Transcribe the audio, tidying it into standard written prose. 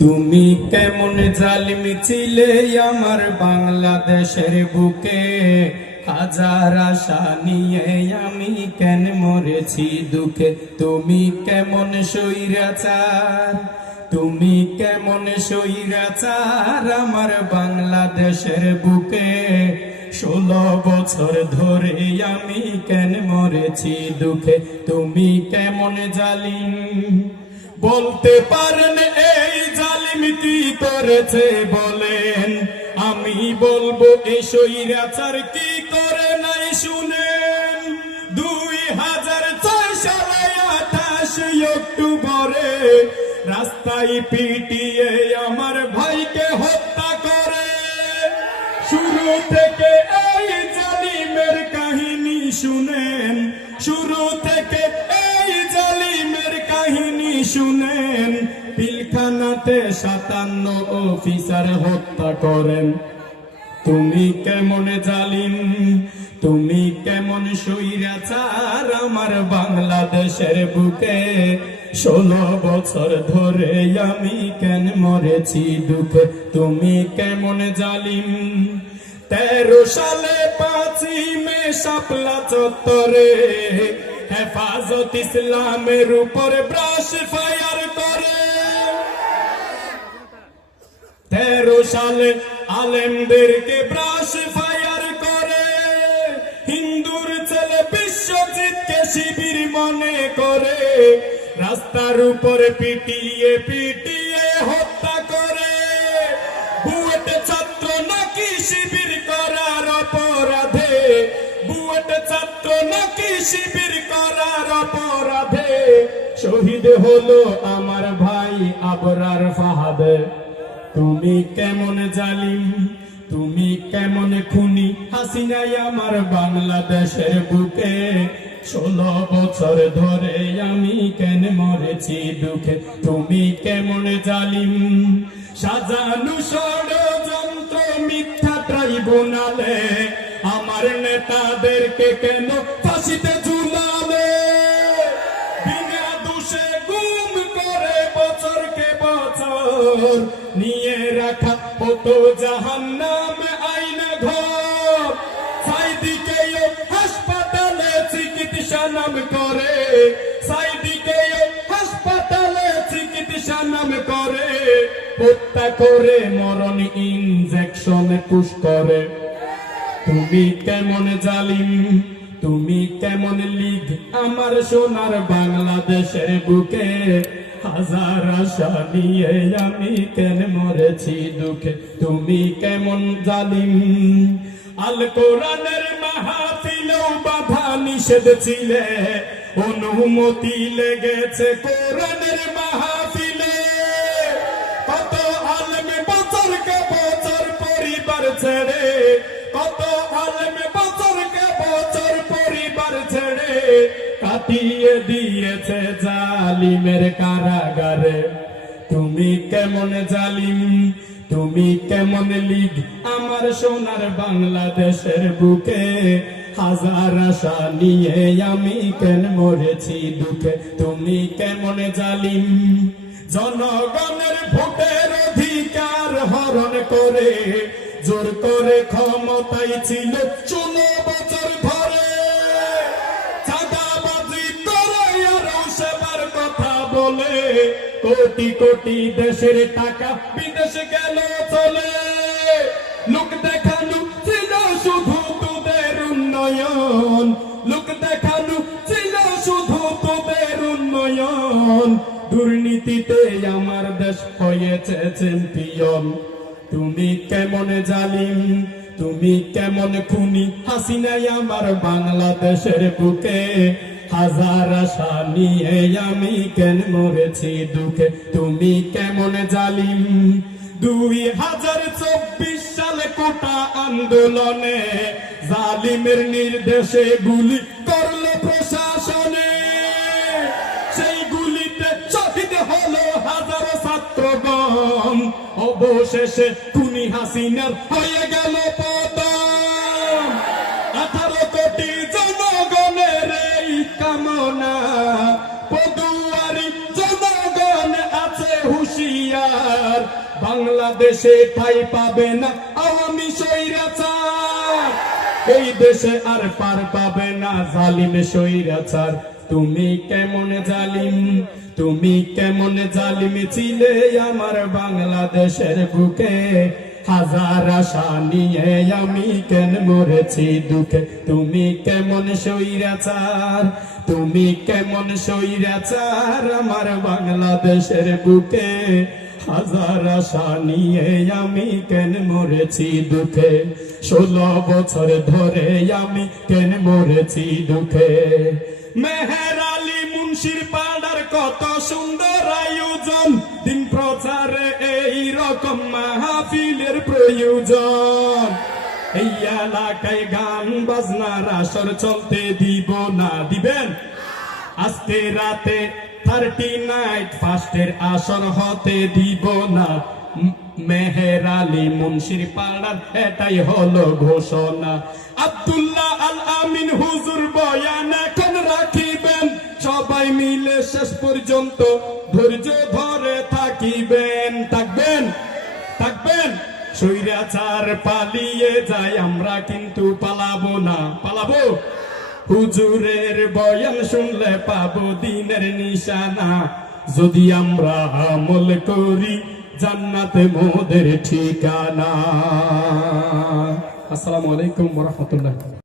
তুমি কেমন জালিম ছিলে আমার বাংলাদেশের বুকে, হাজার আশা নিয়ে আমি কেন মরেছি দুঃখে। তুমি কেমন স্বৈরাচার, তুমি কেমন স্বৈরাচার আমার বাংলাদেশের বুকে। 16 বছর ধরে আমি কেন মরেছি দুঃখে। তুমি কেমন জালিম বলতে পারেন এই জালিম কি করেছে বলেন, আমি বলবো এই স্বৈরাচার কি করে নাই শুনেন। 2006 সালে 28 অক্টোবরে রাস্তায় পিটিয়ে আমার ভাইকে হত্যা করে। শুরু থেকে এই জালিমের কাহিনী শুনেন, শুরু থেকে এই জালিমের কাহিনী শুনেন। পিলখানাতে 57 অফিসার হত্যা করেন। তুমি কেমন জালিম, তুমি কেমন স্বৈরাচার আমার বাংলাদেশের বুকে। 16 বছর ধরে আমি কেন মরেছি দুঃখে। তুমি কেমন জালিম 13 সালে 5 মে শাপলা চত্বরে হেফাজত ইসলামের উপর ব্রাশ ফায়ার করে। 13 সালে আলেমদেরকে ব্রাশ ফায়ার করে। হিন্দুর ছেলে বিশ্বজিৎকে শিবির মনে করে রাস্তার উপরে পিটিয়ে পিটিয়ে হত্যা করে। বুয়েট ছাত্র নাকি শিবির করার অপরাধে, বুয়েট ছাত্র নাকি শিবির করার অপরাধে শহীদ হলো আমার ভাই আবরার ফাহাদ। তুমি কেমন জালিম, তুমি কেমন খুনি হাসিনাই আমার বাংলাদেশের বুকে। 16 বছর ধরে আমি কেন মরেছি দুঃখে। তুমি কেমন জালিম সাজানো ষড়যন্ত্র মিথ্যা ট্রাইব্যুনালে আমার নেতাদেরকে কেন ফাঁসিতে ঝুলালে। বিনা দোষে গুম করে বছরকে বছর নিয়ে রাখা কত জাহান্নাম আইনা ঘর। সাইদিকেও হাসপাতালে চিকিৎসা নাম করে, সাইদিকেও হাসপাতালে চিকিৎসা নাম করে। হত্যা করে মরণ ইনজেকশন পুশ করে। তুমি কেমন জালিম, তুমি কেমন লীগ আমার সোনার বাংলাদেশের বুকে। হাজার আশা নিয়ে আমি কেন মরেছি দুঃখে। তুমি কেমন জালিম আল কোরআনের মাহফিলেও বাধা নিষেধ ছিলে, অনুমতি লেগেছে কোরআনের মাহফিলে। কত আলেম বছরকে বছর পরিবার ছেড়ে, কত আলেম বছরকে বছর পরিবার ছেড়ে কাটিয়ে দিয়েছে জালিমের কারাগারে। তুমি কেমন জালিম, তুমি কেমন লীগ আমার সোনার বাংলাদেশের বুকে। হাজার আশা নিয়ে আমি কেন মরেছি দুঃখে। তুমি কেমন জালিম জনগণের ভোটের অধিকার হরণ করে জোর করে ক্ষমতায় ছিল 16 বছর ধরে। চাঁদাবাজি করে আরো সেবার কথা বলে কোটি কোটি দেশের টাকা বিদেশে গেল চলে। লোক দেখানো ছিল শুধু তোদের উন্নয়ন, লোক দেখানো ছিল শুধু তোদের উন্নয়ন। দুর্নীতিতে আমার দেশ হয়েছে চ্যাম্পিয়ন। তুমি কেমন জালিম, তুমি কেমন খুনি হাসিনাই আমার বাংলাদেশের বুকে। হাজার আশা নিয়ে আমি কেন মরেছি দুঃখে। তুমি কেমন জালিম 2024 সালে কোটা আন্দোলনে জালিমের নির্দেশে গুলি করলো প্রশাসনে। সেই গুলিতে শহীদ হলো হাজারো ছাত্রগণ। অবশেষে খুনি হাসিনার হয়ে গেল পতন। 18 কোটি জনগণের এই কামনা, পদুয়ারি জনগণ আছে হুঁশিয়ার। বাংলাদেশে ঠাই পাবে না আওয়ামী স্বৈরাচার, এই দেশে আর পার পাবে না জালিম স্বৈরাচার। তুমি কেমন জালিম, তুমি কেমন জালিম ছিলে আমার বাংলাদেশের বুকে, হাজার আশা নিয়ে আমি কেন মরেছি দুঃখে। তুমি কেমন স্বৈরাচার, তুমি কেমন স্বৈরাচার আমার বাংলাদেশের বুকে, হাজার আশা নিয়ে আমি কেন মরেছি দুঃখে। 16 বছর ধরে আমি কেন মরেছি দুঃখে। মেহের আলী মুন্সির পাড়ার কত সুন্দর আয়োজন, দিন প্রচারে এই রকম মাহফিলের প্রয়োজন। এই এলাকায় গান বাজনার আসর চলতে দিব না, দিবেন? আজকে রাতে 30 নাইট ফাস্টের আসর হতে দিব না। মেহের আলী মুন্সির পাড়ার এটাই হলো ঘোষণা। আব্দুল্লাহ আল আমিন হুজুর বয়ান এখন রাখিবেন, সবাই মিলে শেষ পর্যন্ত ধৈর্য ধরে থাকিবেন। থাকবেন, থাকবেন। স্বৈরাচার পালিয়ে যায়, আমরা কিন্তু পালাবো না। পালাবো? হুজুরের বয়ান শুনলে পাবো দিনের নিশানা, যদি আমরা আমল করি জান্নাতে মোদের ঠিকানা। আসসালামু আলাইকুম ওয়া রাহমাতুল্লাহ।